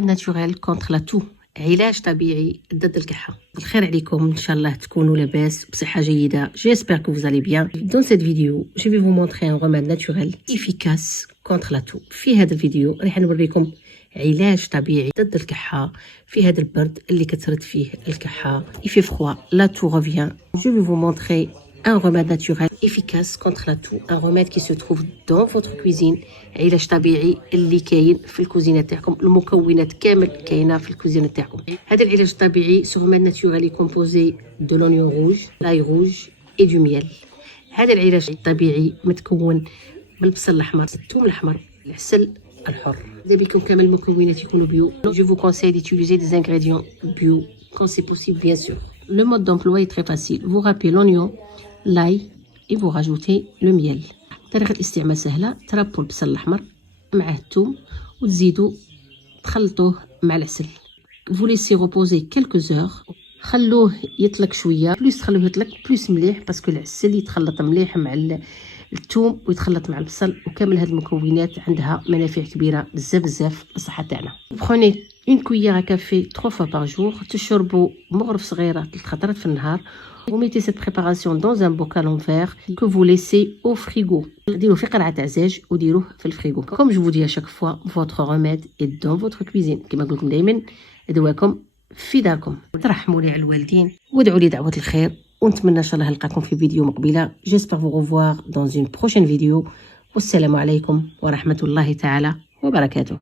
ناتشوريل كونتر لا تو، علاج طبيعي ضد الكحة. الخير عليكم، ان شاء الله تكونوا لاباس بصحة جيدة. J'espère que vous allez bien. Dans cette vidéo, je vais vous montrer un remède naturel efficace contre la toux. في هذا الفيديو راح نوريكم علاج طبيعي ضد الكحة في هذا البرد اللي كترد فيه الكحة. Il fait froid, la toux revient. Je vais vous montrer un remède naturel efficace contre la toux, un remède qui se trouve dans votre cuisine. علاج طبيعي اللي كاين في الكوزينه تاعكم، المكونات كامل كاينه في الكوزينه تاعكم. هذا العلاج الطبيعي سو remède naturel est composé de l'oignon rouge, l'ail rouge et du miel. هذا العلاج الطبيعي متكون من البصل الاحمر، الثوم الاحمر، العسل الحر. اذا بكم كامل المكونات يكونوا بيو. Je vous conseille d'utiliser des ingrédients bio quand c'est possible bien sûr. Le mode d'emploi est très facile. Vous râpez l'oignon, l'ail et vous rajoutez le miel. طريقة الاستعمال سهلة، تربوا البصل الأحمر معاه الثوم وتزيدوا تخلطوه مع العسل. Vous laissez reposer quelques heures. خلوه يطلق شوية، بلوس تخلوه يطلق بلوس مليح باسكو العسل يتخلط مليح مع الثوم ويتخلط مع البصل، وكامل هاد المكونات عندها منافع كبيرة بزاف للصحة تاعنا. Prenez une cuillère à café 3 fois par jour. تشربوا مغرف صغيرة 3 خطرات في النهار. Vous mettez cette préparation dans un bocal en verre que vous laissez au frigo. ديروه في قرعة عزاج وديروه في الفريغو. Comme je vous dis à chaque fois, votre remède est dans votre cuisine. كما نقول لكم دائما دواكم في داركم. ترحموا لي على الوالدين وادعوا لي دعوة الخير، ونتمنى ان شاء الله نلقاكم في فيديو مقبلة. J'espère vous revoir dans une prochaine vidéo. والسلام عليكم ورحمة الله تعالى وبركاته.